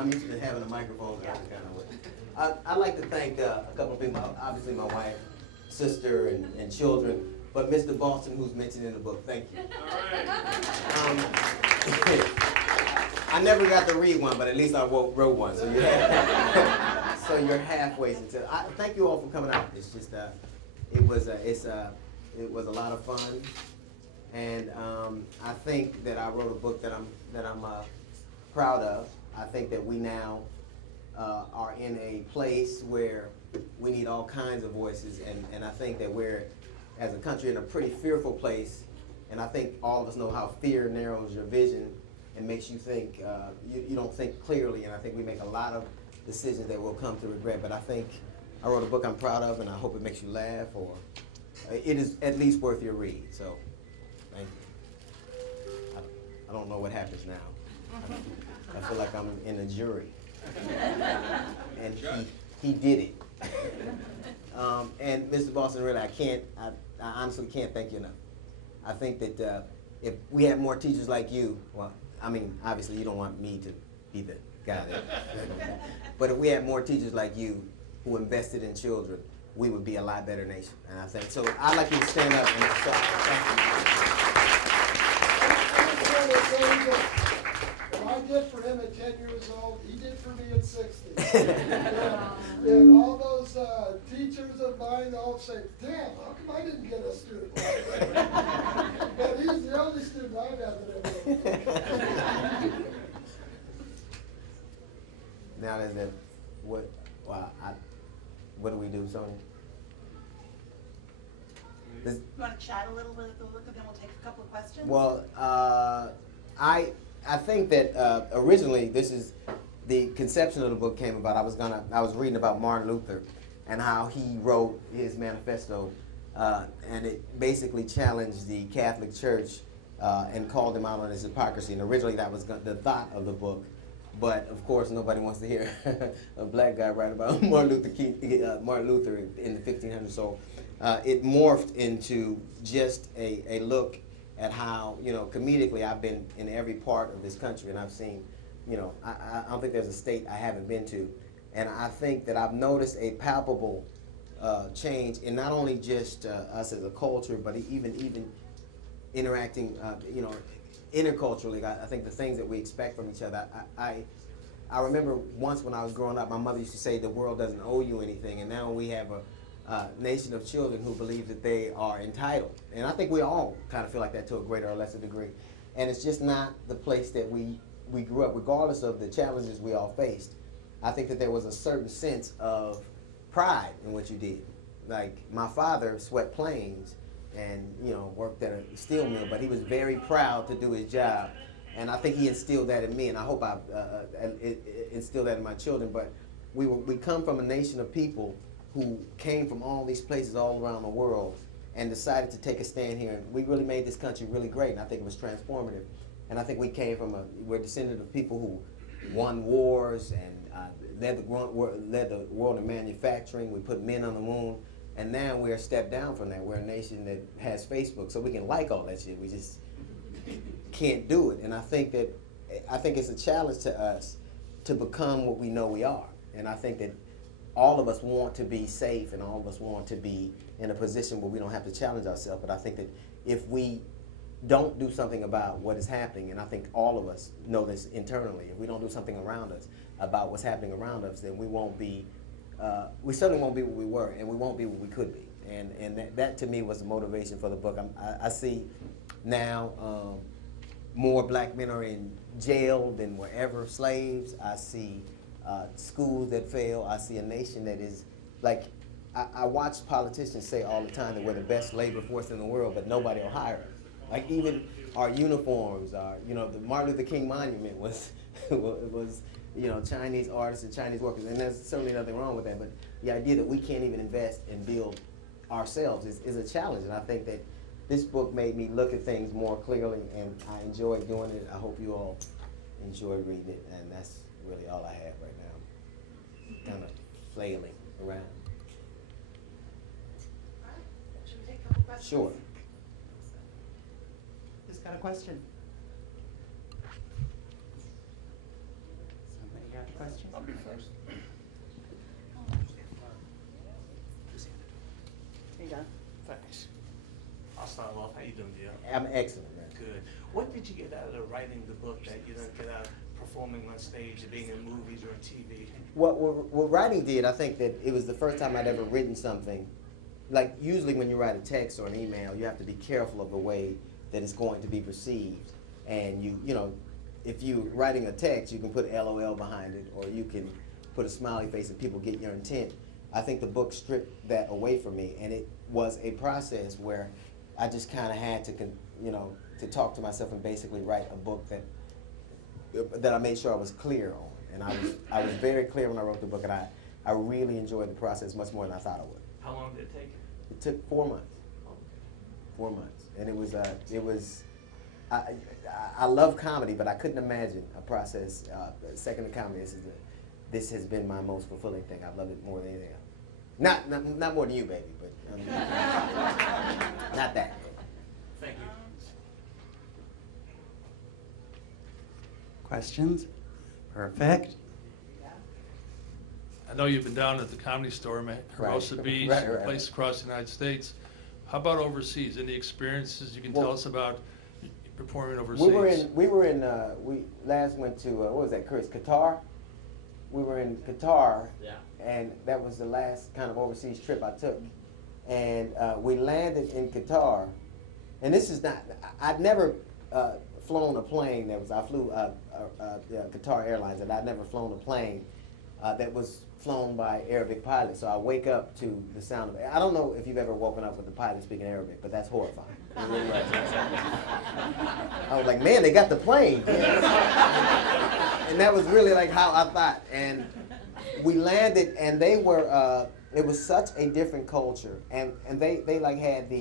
I'm used to having a microphone. Yeah. I'd like to thank a couple of people, obviously my wife, sister, and children, but Mr. Boston, who's mentioned in the book. Thank you. All right. I never got to read one, but at least I wrote one. So you're halfway into. Thank you all for coming out. It's just it was a lot of fun, and I think that I wrote a book that I'm proud of. I think that we now are in a place where we need all kinds of voices, and I think that we're, as a country, in a pretty fearful place, and I think all of us know how fear narrows your vision and makes you think, you don't think clearly, and I think we make a lot of decisions that we'll come to regret, but I think I wrote a book I'm proud of, and I hope it makes you laugh, or it is at least worth your read, so thank you. I don't know what happens now. I feel like I'm in a jury. And he did it. And Mr. Boston, really, I honestly can't thank you enough. I think that if we had more teachers like you, well, I mean, obviously you don't want me to be the guy that, but if we had more teachers like you who invested in children, we would be a lot better nation. And I think, so I'd like you to stand up and start. Thank you. What I did for him at 10 years old, he did for me at 60. And all those teachers of mine all say, damn, how come I didn't get a student like that? But he's the only student I've ever. Now there's that, what do we do, Sonia? You want to chat a little bit, and then we'll take a couple of questions? Well, I think that originally this is the conception of the book came about. I was reading about Martin Luther and how he wrote his manifesto, and it basically challenged the Catholic Church and called them out on his hypocrisy. And originally that was the thought of the book, but of course nobody wants to hear a black guy write about Martin Luther in the 1500s. So it morphed into just a look at how, comedically I've been in every part of this country, and I've seen, I don't think there's a state I haven't been to. And I think that I've noticed a palpable change in not only just us as a culture, but even interacting, interculturally. I think the things that we expect from each other. I remember once when I was growing up, my mother used to say the world doesn't owe you anything, and now we have a nation of children who believe that they are entitled. And I think we all kind of feel like that to a greater or lesser degree. And it's just not the place that we grew up, regardless of the challenges we all faced. I think that there was a certain sense of pride in what you did. Like, my father swept planes and, worked at a steel mill, but he was very proud to do his job. And I think he instilled that in me, and I hope I instilled that in my children. But we come from a nation of people who came from all these places all around the world and decided to take a stand here. And we really made this country really great, and I think it was transformative. And I think we're descendant of people who won wars and led the world in manufacturing. We put men on the moon, and now we're a step down from that. We're a nation that has Facebook, so we can like all that shit. We just can't do it. And I think it's a challenge to us to become what we know we are. And I think that all of us want to be safe, and all of us want to be in a position where we don't have to challenge ourselves. But I think that if we don't do something about what is happening, and I think all of us know this internally, if we don't do something around us about what's happening around us, then we certainly won't be what we were, and we won't be what we could be. And that to me was the motivation for the book. I see now more black men are in jail than were ever slaves. I see schools that fail. I see a nation that is like, I watch politicians say all the time that we're the best labor force in the world, but nobody will hire us. Like, even our uniforms, the Martin Luther King monument was Chinese artists and Chinese workers, and there's certainly nothing wrong with that. But the idea that we can't even invest and build ourselves is a challenge, and I think that this book made me look at things more clearly, and I enjoyed doing it. I hope you all enjoyed reading it, and that's really all I have right now. Kind of flailing around. All right. Should we take a couple questions? Sure. Who's got a question? Somebody Questions? I'll be first. Here you go. Thanks. I'll start off. How you doing, Jill? I'm excellent, man. Good. What did you get out of writing the book that you don't get out of performing on stage or being in movies or on TV? What writing did, I think that it was the first time I'd ever written something. Like usually when you write a text or an email, you have to be careful of the way that it's going to be perceived. And you know, if you're writing a text, you can put LOL behind it, or you can put a smiley face and people get your intent. I think the book stripped that away from me, and it was a process where I just kind of had to, to talk to myself and basically write a book that I made sure I was clear on. And I was very clear when I wrote the book, and I really enjoyed the process much more than I thought I would. How long did it take? It took 4 months. 4 months, and it was. I love comedy, but I couldn't imagine a process second to comedy. This has been my most fulfilling thing. I've loved it more than anything else. Not more than you, baby, but not that. Thank you. Questions? Perfect. I know you've been down at the Comedy Store, Hermosa Right. Beach, Right. places across the United States. How about overseas? Any experiences you can tell us about performing overseas? We last went to, what was that, Chris, Qatar? We were in Qatar, and that was the last kind of overseas trip I took. And we landed in Qatar, and this is not, I'd never flown a plane I flew Qatar Airlines, and I'd never flown a plane that was flown by Arabic pilots. So I wake up to the sound of it. I don't know if you've ever woken up with the pilot speaking Arabic, but that's horrifying. It really was. I was like, man, they got the plane. And that was really like how I thought. And we landed, and they were, it was such a different culture. And they like had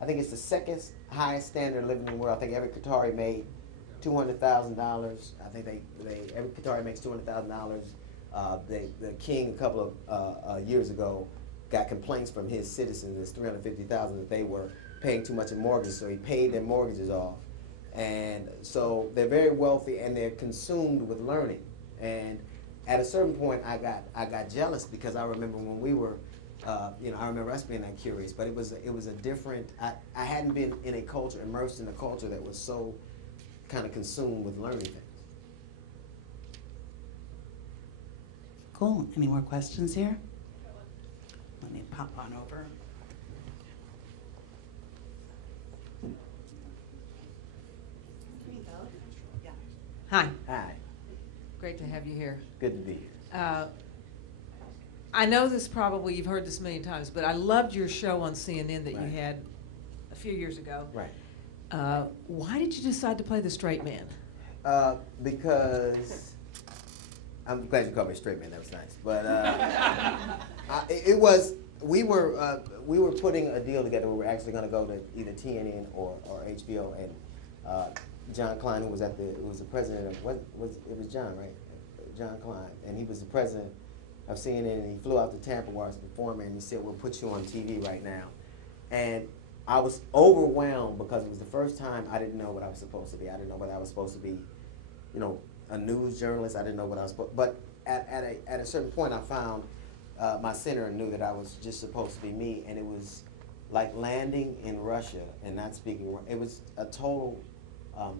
I think it's the second highest standard of living in the world. I think every Qatari made $200,000. I think every Qatari makes $200,000. The king a couple of years ago got complaints from his citizens, it's 350,000, that they were paying too much in mortgages, so he paid their mortgages off. And so they're very wealthy, and they're consumed with learning. And at a certain point, I got jealous, because I remember when we were, I remember us being that curious, but it was a different, I hadn't been in a culture, immersed in a culture that was so kind of consumed with learning things. Cool. Any more questions here? Let me pop on over. Hi, Hi, great to have you here. good to be here. I know this probably, you've heard this a million times, but I loved your show on CNN that Right. you had a few years ago. Right. Why did you decide to play the straight man? Because I'm glad you called me a straight man. That was nice. But we were putting a deal together. We were actually going to go to either TNN or HBO, and John Klein, who was the president of it was John, right? John Klein, and he was the president of CNN, and he flew out to Tampa where I was performing, and he said, "We'll put you on TV right now." And I was overwhelmed, because it was the first time I didn't know what I was supposed to be. I didn't know whether I was supposed to be, a news journalist. I didn't know what I was supposed. But at a certain point, I found my center and knew that I was just supposed to be me. And it was like landing in Russia and not speaking. It was a total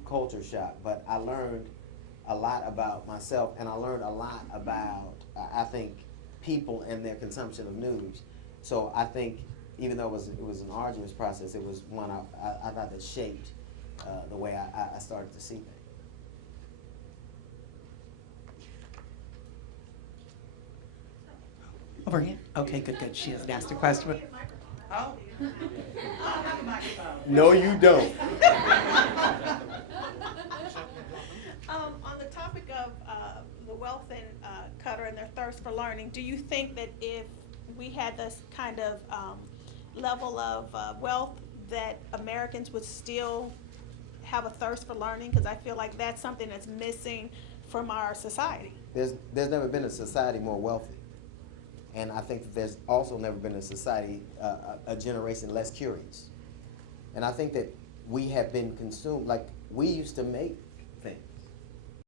culture shock. But I learned a lot about myself, and I learned a lot about I think people and their consumption of news. So I think, even though it was an arduous process, it was one I thought that shaped the way I started to see things. Over here. Okay, good. She has asked a question. Oh. I have a microphone. No, you don't. On the topic of the wealth in Qatar and their thirst for learning, do you think that if we had this kind of level of wealth, that Americans would still have a thirst for learning? Because I feel like that's something that's missing from our society. There's never been a society more wealthy. And I think that there's also never been a society, a generation less curious. And I think that we have been consumed, like we used to make things.